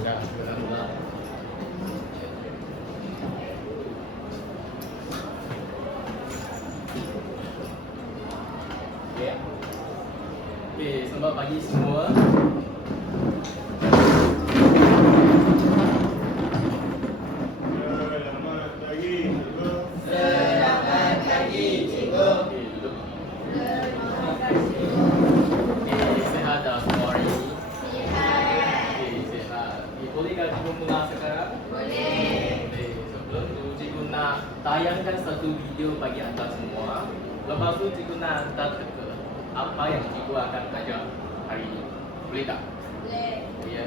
Ya, alhamdulillah. Okey. Okey, selamat pagi semua. Selamat pagi, cikgu. Okey, duduk. Okey, sihat dah semua hari ini? Okey, sihat. Okey, bolehkah cikgu mula sekarang? Boleh. Okey, sebelum tu cikgu nak tayangkan satu video bagi anda semua. Lepas tu cikgu nak hantar teka apa yang cikgu akan ajar hari ini. Boleh tak? Boleh. Ya.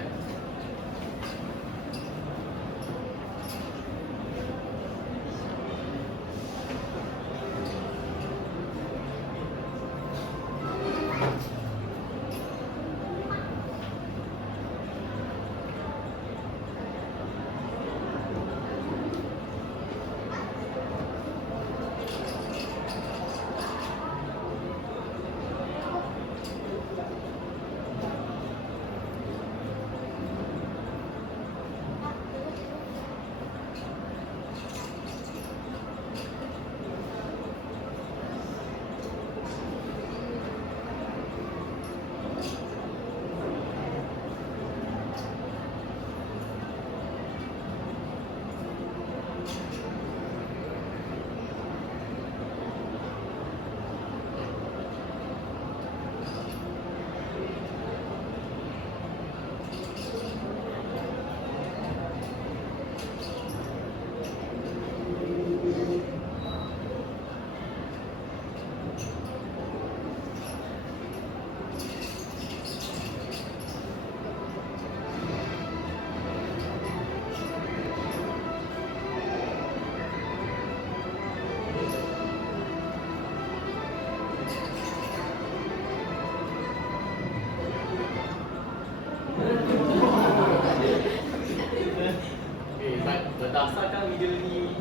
Okey, baik. Berdasarkan video ni,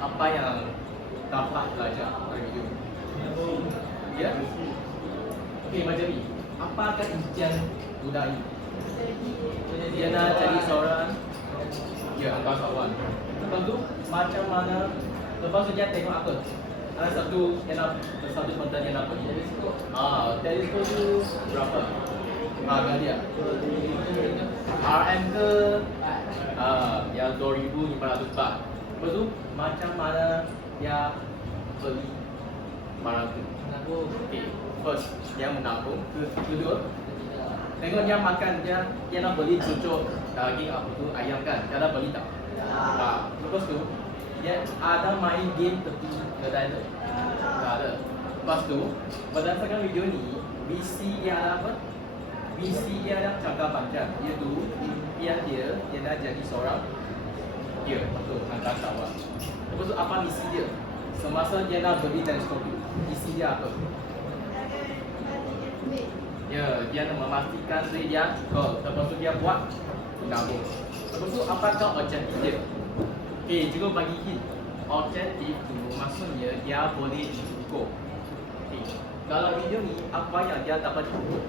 apa yang dapat belajar dari video ni? Ya? Okey, macam ni. Apakah impian budak ini? Dia nak jadi seorang angkasawan. Lepas tu, macam mana? Lepas tu dia tengok apa? Ada satu benda yang nak pergi. Teleskop tu berapa? Harga dia? RM ke? Yang 2,500 baht. Lepas tu, macam mana dia beli barang tu? Okay, first, dia menabung. Kedua, tengok dia makan, dia nak beli cucuk daging apa tu, ayam kan? Dia nak beli tak? Lepas tu, dia ada main game tepi kedai tu? Tak ada. Lepas tu, berdasarkan video ni, visi dia ada apa? Visi dia ada jangka panjang, iaitu impian dia nak jadi seorang angkasawan. Lepas tu apa misi dia? Semasa dia nak beli teleskop tu, misi dia apa? Dia nak memastikan duit dia cukup. Lepas tu dia buat menabung. Lepas tu apakah objektif dia? Okey, juga bagi hint. Objektif tu maksudnya dia boleh cukup. Okey. Kalau video ni apa yang dia dapat cukup?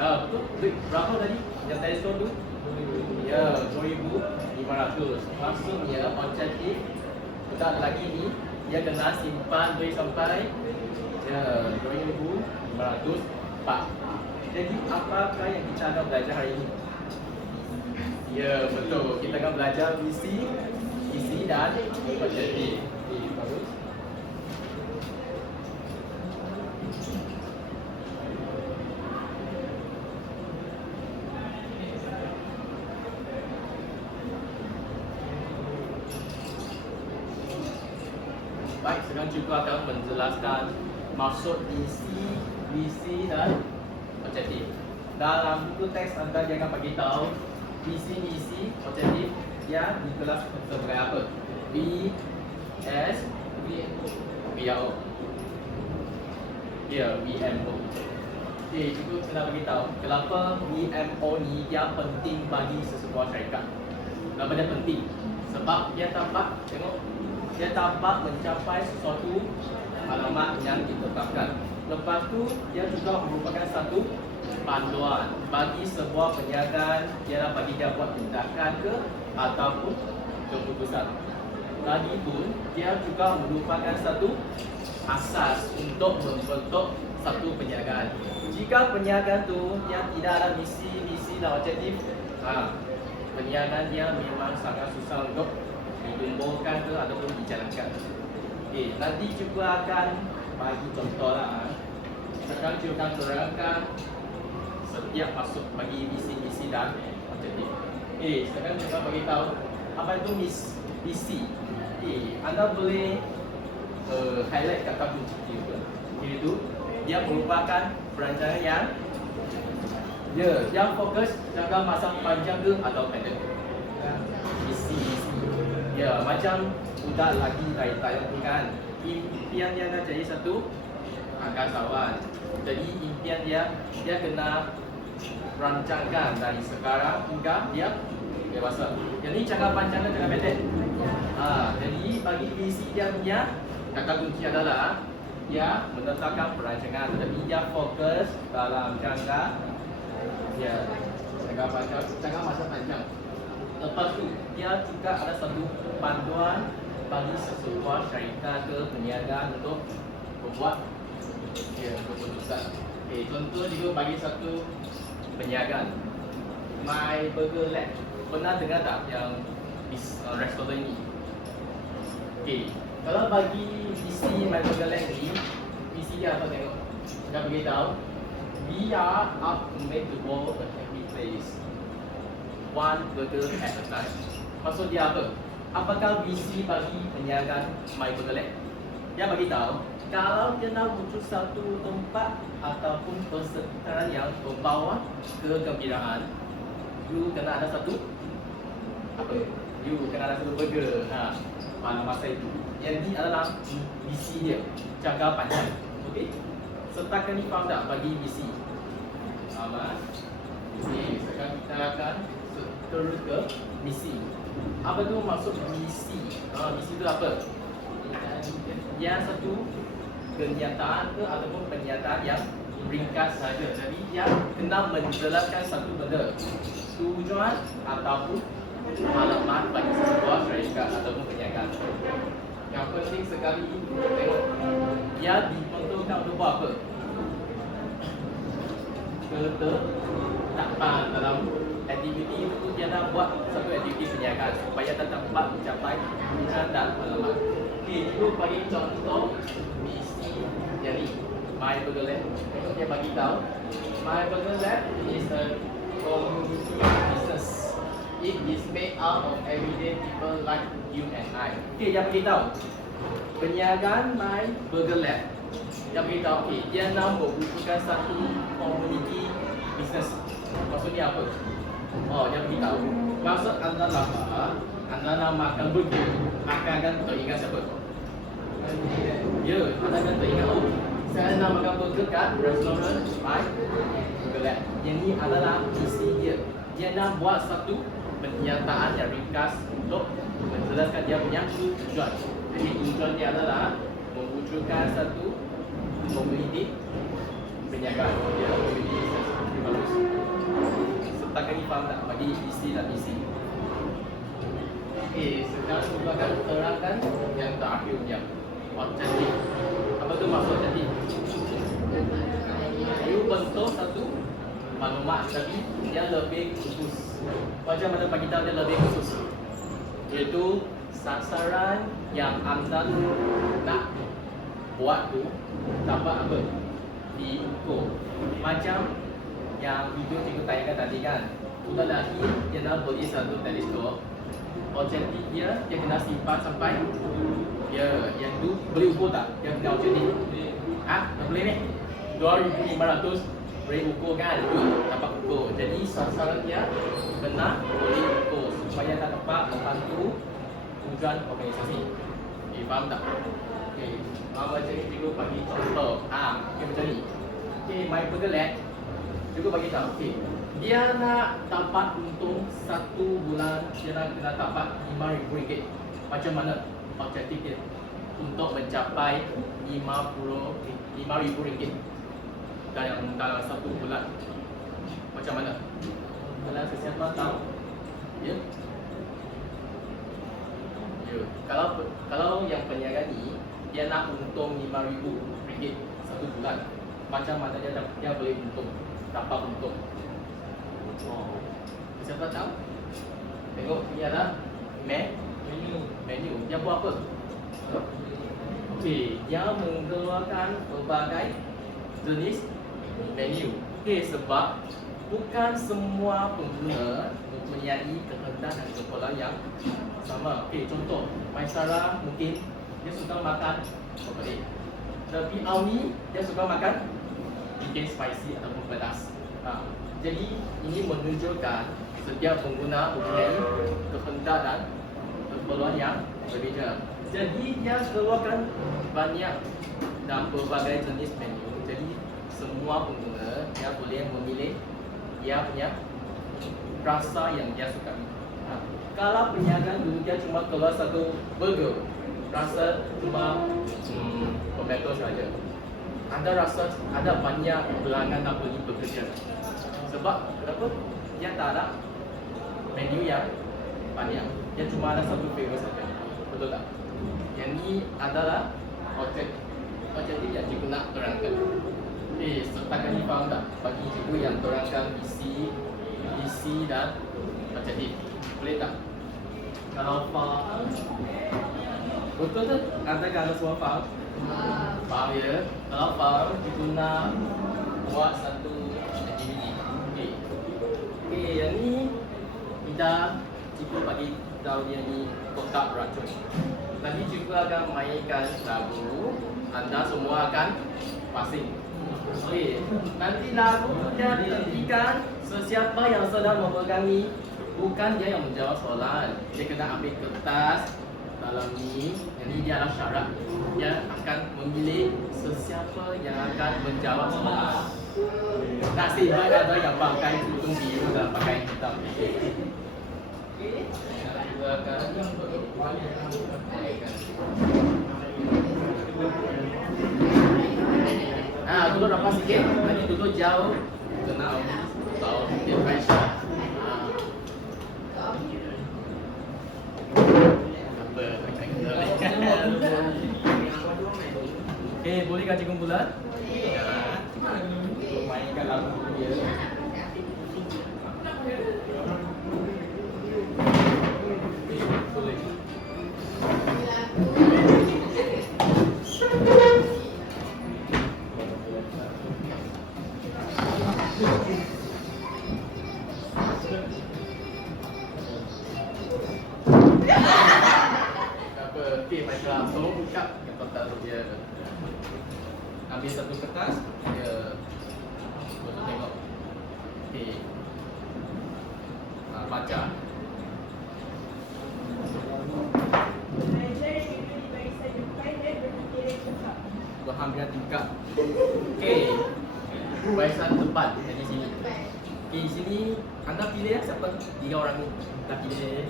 Betul. Duit berapa tadi? Yang teleskop tu? Ya, 2,500. Maksudnya objektif budak lagi ni dia kena simpan duit sampai 2,500 baht. Jadi apakah yang kita akan belajar hari ini? Ya, betul. Kita akan belajar visi dan objektif. Bagus. Baik, sekarang cikgu akan menjelaskan maksud visi dan objektif. Dalam buku teks anda dia akan bagi tahu visi, misi, objektif dia di kelas sebagai apa? VMO. Ya, VMO. Okey, cikgu nak bagi tahu kenapa VMO ni dia penting bagi sesebuah syarikat. Kenapa dia penting? Sebab dia dapat mencapai sesuatu alamat yang ditetapkan. Lepas tu dia juga merupakan satu panduan bagi sebuah perniagaan ialah bagi dia buat tindakan ke ataupun keputusan. Lagipun dia juga merupakan satu asas untuk membentuk satu perniagaan. Jika perniagaan tu yang tidak ada misi dan objektif, perniagaan dia memang sangat susah untuk ditumbuhkan ke ataupun dijalankan. Okey, nanti juga akan bagi contoh lah. Sekarang juga akan terangkan setiap masuk bagi misi dan objektif. Sekarang juga bagi tahu apa itu misi. Anda boleh highlight kata kunci itu. Iaitu dia merupakan perancangan yang fokus jangka masa panjang ke atau pendek. Misi. Ya, macam budak lagi dari Thailand kan. Impian dia nak jadi satu angkasawan. Jadi impian dia kena rancangkan dari sekarang hingga dia dewasa. Jadi jangka panjang dan jangka pendek. Jadi bagi visi dia punya kata kunci adalah dia menetapkan perancangan. Jadi dia fokus dalam jangka panjang, jangka masa panjang. Lepas tu dia juga ada satu panduan bagi sesebuah syarikat ke perniagaan untuk membuat keputusan. Contoh juga bagi satu perniagaan My Burger Lab. Pernah dengar tak yang restoran ini? Kalau bagi visi My Burger Lab ni, visi dia apa tengok? Kita beritahu, we are up to make the world a happy place, one burger at a time. Maksud dia apa? Apakah visi bagi perniagaan My Burger Lab? Dia beritahu, kalau dia nak wujud satu tempat ataupun persekitaran yang membawa kegembiraan, you kena ada satu apa? You kena ada satu burger pada masa itu. Yang ini adalah visi dia, jangka panjang. Okey? Sertakan ni faham tak bagi visi? Sama. Sekarang kita akan terus ke misi. Apa tu maksud misi? Misi tu apa? Yang satu kenyataan ke ataupun pernyataan yang ringkas saja. Jadi dia kena menjelaskan satu benda, tujuan ataupun halaman bagi sebuah syarikat ataupun perniagaan. Yang penting sekali tengok dia diperuntukkan untuk buat apa? Ketetapan dalam aktiviti itu dia nak buat satu aktiviti perniagaan supaya tetap mencapai tujuan dan halaman. Itu bagi contoh misi jadi My Burger Lab. Dia bagi tahu My Burger Lab is a community business. It is made out of everyday people like you and I. Dia bagi tahu perniagaan My Burger Lab. Dia bagi tahu dia nak membutuhkan satu community business. Maksudnya apa? Dia bagi tahu. Maksud anda lapar, anda nak makan burger, akan teringat siapa? Ya, anda akan teringat saya nak makan burger kat restoran My Burger Lab. Yang ni adalah misi dia. Dia nak buat satu pernyataan yang ringkas untuk menjelaskan dia punya tujuan. Jadi tujuan dia adalah mewujudkan satu komuniti perniagaan. Komuniti bagus. Sertakan ni faham tak bagi visi dan misi? Sekarang kita akan terangkan yang terakhirnya, objektif. Apa tu maksud objektif? You bentuk satu maklumat tapi dia lebih khusus. Macam mana bagi tahu dia lebih khusus? Iaitu sasaran yang anda nak buat tu dapat apa? Diukur. Macam yang video cikgu tayangkan tadi kan, budak lelaki dia nak beli satu teleskop. Objektif dia kena simpan sampai yang tu boleh ukur tak? Dia punya objektif. Tak boleh ni. 2,500 boleh ukur kan? Dapat ukur. Jadi sasaran dia kena boleh ukur supaya tak dapat membantu tujuan organisasi. Faham tak? Macam ni cikgu bagi contoh. Macam ni. My Burger Lab juga bagi tahu. Dia nak dapat untung 1 bulan, dia nak kena dapat RM5,000. Macam mana objektif dia? Untuk mencapai RM5,000 dalam 1 bulan. macam mana? Kalau sesiapa tahu? Ya? Ya. Kalau yang peniaga ni dia nak untung RM5,000 satu bulan, macam mana dia boleh untung, dapat untung? Oh, siapa tahu? Tengok ni adalah menu. Dia buat apa? Okey, dia mengeluarkan berbagai jenis menu. Okey, sebab bukan semua pengguna mempunyai kehendak dan kepala yang sama. Okey, contoh, Maisara mungkin dia suka makan pedih. Tapi Auni dia suka makan bikin spicy ataupun pedas. Jadi ini menunjukkan setiap pengguna mempunyai kehendak dan keperluan yang berbeza. Jadi dia keluarkan banyak dan berbagai jenis menu. Jadi semua pengguna dia boleh memilih dia punya rasa yang dia suka. Kalau peniaga dulu dia cuma keluar satu burger, rasa cuma tomato saja. Anda rasa ada banyak pelanggan nak beli bekerja. Sebab kenapa? Dia tak ada menu yang banyak. Dia cuma ada satu flavor saja. Betul tak? Yang ni adalah objektif yang cikgu nak terangkan. Setakat ni faham tak? Bagi cikgu yang terangkan visi dan objektif. Boleh tak? Kalau faham, betul tak? Adakah anda semua faham? Faham ya? Kalau faham, cikgu nak buat satu aktiviti. Okey, yang ni kita cikgu bagi tahu dia ni kotak racun. Nanti cikgu akan mainkan lagu, anda semua akan pasing. Okey, nanti lagu dia dihentikan. Sesiapa yang sedang memegangi, bukan dia yang menjawab soalan. Dia kena ambil kertas dalam ni. Jadi dia adalah syarat. Dia akan memilih sesiapa yang akan menjawab soalan. Nasib baik ada yang pakai tudung biru dan pakai hitam. Okey, kita akan duduk rapat sikit. Nanti duduk jauh. Kenal tahu dia pressure. Okey, bolehkah cikgu bulat? Ya. Mainkan lagu dia. Boleh. Okey, baiklah. Tolong buka kertas dia. Ambil satu kertas, dia betul tengok. Okey. Baca. Berhampiran tingkat. Okey. Barisan depan dari sini. Okey, sini anda pilih siapa? 3 orang ni. Anda pilih.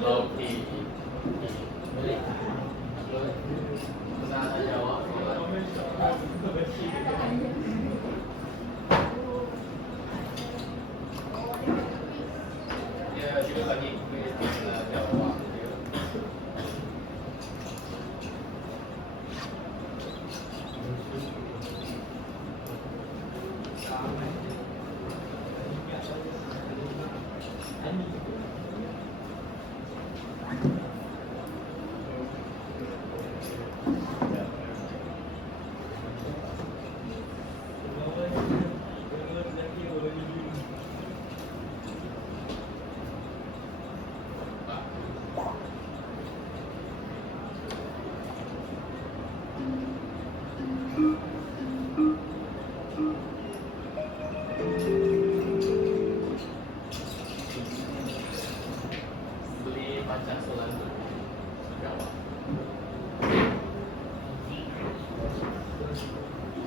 Okey. Boleh. Pernah ada jawab soalan. Ya, kita bagi kuis jawab.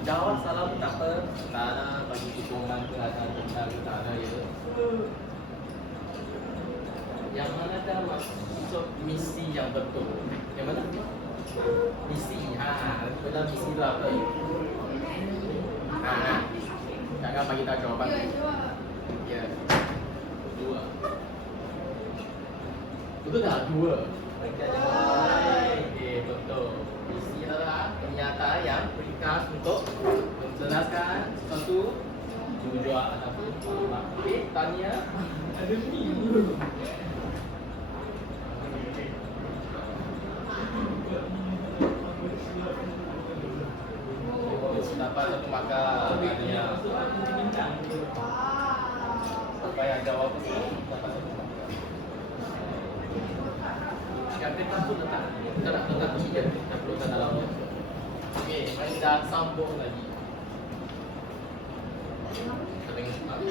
Jawab salah pun tak apa. Tak ada bagi dukungan ke ada tentang tak ada ya. Yang mana dah masuk misi yang betul. Yang mana? Misi. Benar misi tu apa? Jangan bagi tahu jawapan. Ya. 2. Betul tak? 2. Okey, betul. Isi adalah pernyataan yang ringkas untuk menjelaskan sesuatu tujuan ataupun maklumat. Okey, tanya. Ada ni. Dapat satu markah tanya. Siapa yang jawab itu dapat satu markah. Yang kita tu letak. Kita nak letak tepi dia. Kita perlu letak dalamnya. Okey, mari kita sambung lagi. Kita tengok cepat.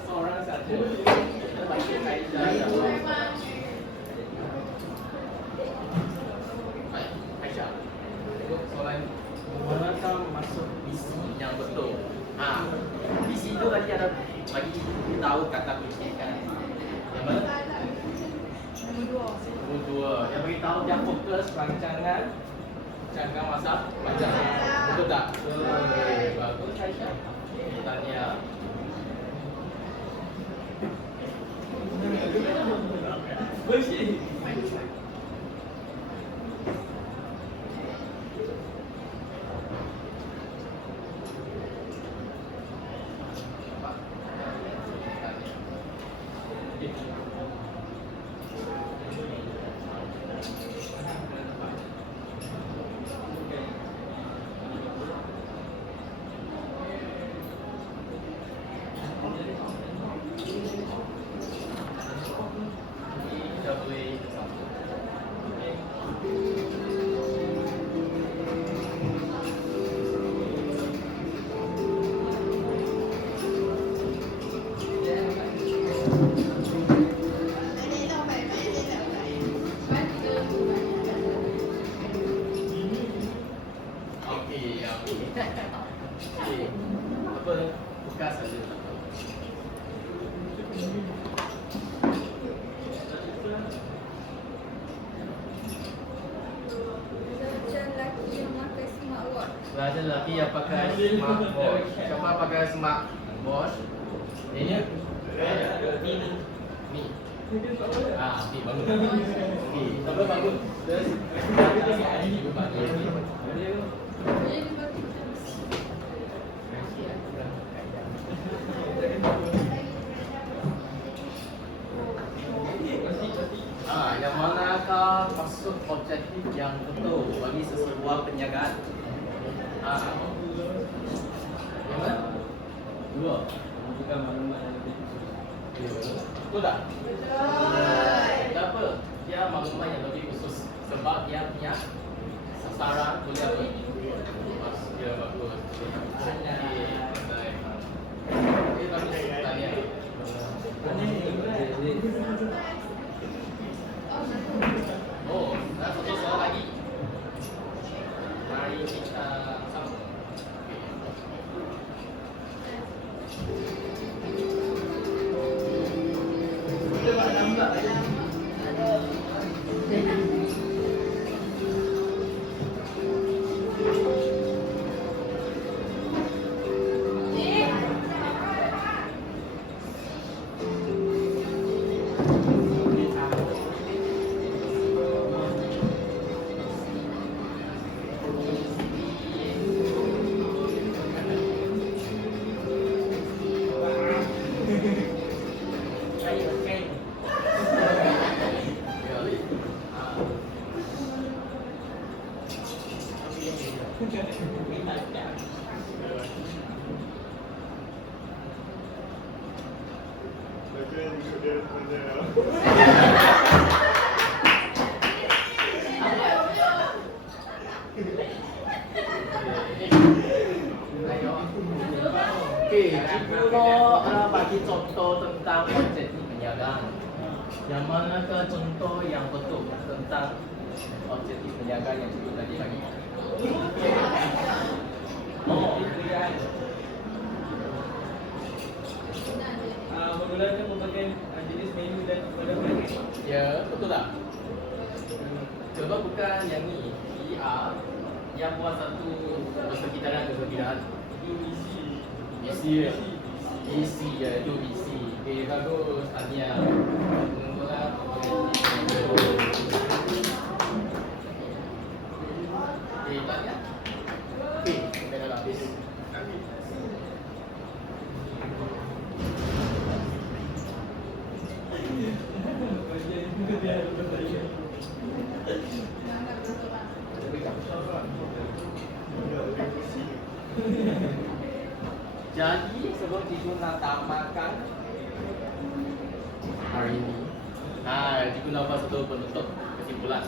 Seorang saja. Kita bagi kaedah jawab. Aisyah, tengok soalan manakah masuk visi yang betul? Visi itu tadi ada bagi tahu kata kunci kan. Yang mana? Nombor 2. Yang bagi tahu dia fokus rancangan masa panjang. Betul tak? Bagus Aisyah. Tanya. Okey. Apa bekas saja. Pelajar lelaki yang pakai smartwatch. Siapa pakai smartwatch? Ini? Ni. Ni bangun. Okey, siapa bangun? Ini bukan ni. Yang manakah maksud objektif yang betul bagi sesebuah perniagaan? Yang mana? 2. Bukan maklumat yang lebih khusus. Betul tak? Kenapa? Dia maklumat yang lebih khusus sebab dia punya sasaran boleh apa? Dia bagus. Okey, bagus. Tanya. Oh, ada satu soal lagi. Mari kita sambung. Kita buat nampak lagi. Okey, cikgu bagi contoh tentang objektif peniagaan. Yang manakah contoh yang betul tentang objektif peniagaan yang cikgu tadi bagi? Menggunakan pelbagai jenis menu dan produk. Ya, betul tak? Coba bukan yang ni, ER yang buat satu persekitaran kesekitaran. Isi ya. Isi ya, itu isi. Okey, bagus. Tahniah. Mengumpulkan. Okey, tahniah. Okey, kita dah habis. Jadi sebelum cikgu nak tamatkan hari ini, cikgu nak buat satu penutup kesimpulan.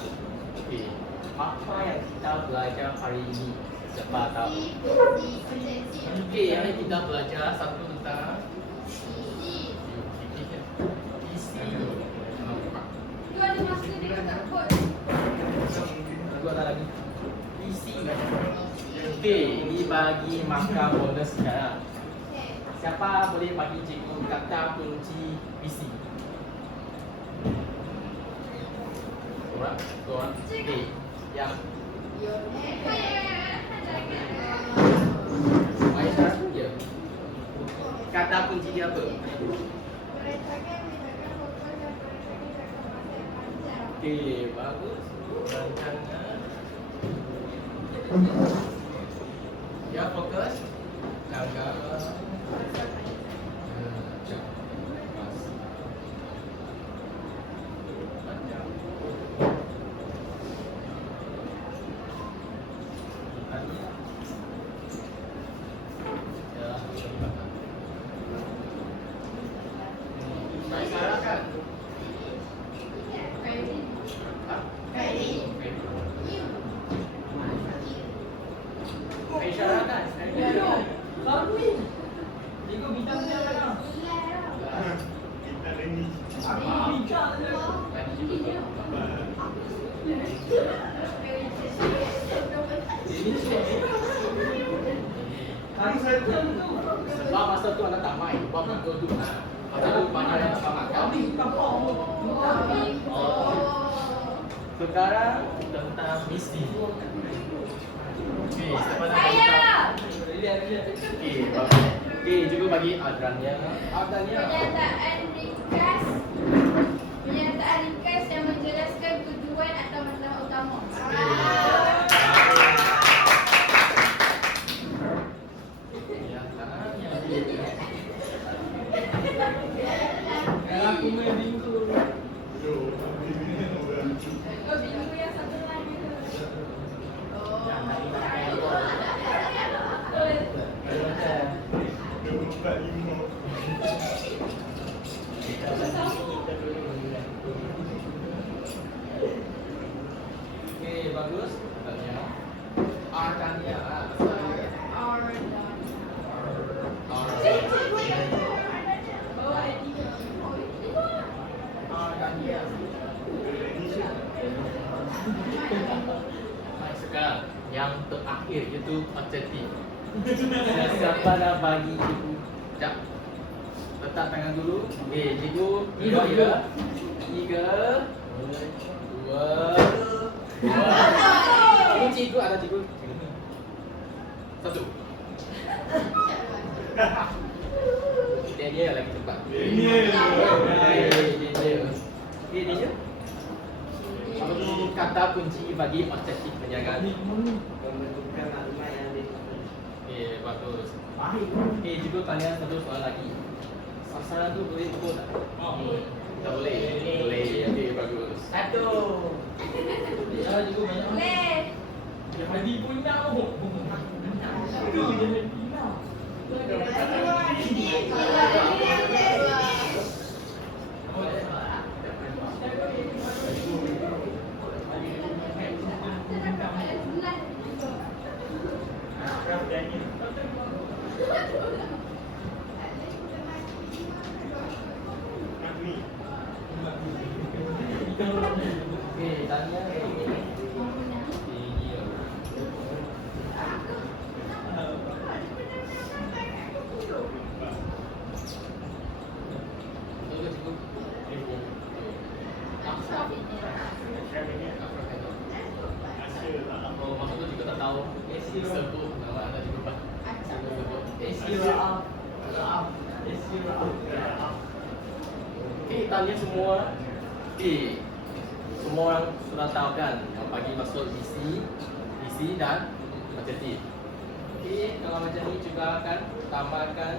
Okey, apa yang kita belajar hari ini? Cepat tahu. Okey, yang ini kita belajar satu tentang isi. Dua ada lagi. Isi. Okey, ini bagi markah bonus sekarang. Siapa boleh bagi cikgu kata kunci visi? Orang? Okey, yang Aisyah je. Kata kunci dia apa? Okey, bagus. Rancangan. Ya, fokus. Langkah. Sebab masa tu anak tak main, buat betul tu. Masa tu banyak yang tak makan. Sekarang tentang misi. Okey, siapa nak bagi tahu? Okey, bagus. Okey, cuba bagi Adrania. Pernyataan ringkas yang menjelaskan tujuan atau masalah utama. Aku main bingo. Oh, bingung yang satu lagi tu. Okey, bagus. Tanya. Adrania. Sekarang yang terakhir itu objektif. Siapa nak bagi cikgu? Sekejap. Letak tangan dulu. Okey, cikgu. Tiga. Dua. Cikgu ada cikgu. Satu. Dia lagi cepat. Dia. Apa tu kata kunci bagi objektif penjagaan? Pembentukan maklumat yang Okey, bagus. Okey, cikgu tanya satu soal lagi. Sasaran tu boleh ukur tak? Tak boleh. Boleh. Okey, bagus. Satu. Ya, cikgu banyak. Boleh. Yang Hadi punya. Itu je Hadi lah. Raaf. Raaf. Okey, tanya semua. Okey. Semua orang sudah tahu kan yang bagi masuk isi dan objektif. Okey, kalau macam ni juga akan tambahkan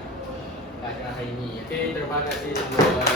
kajian hari ini. Okey, terima kasih semua.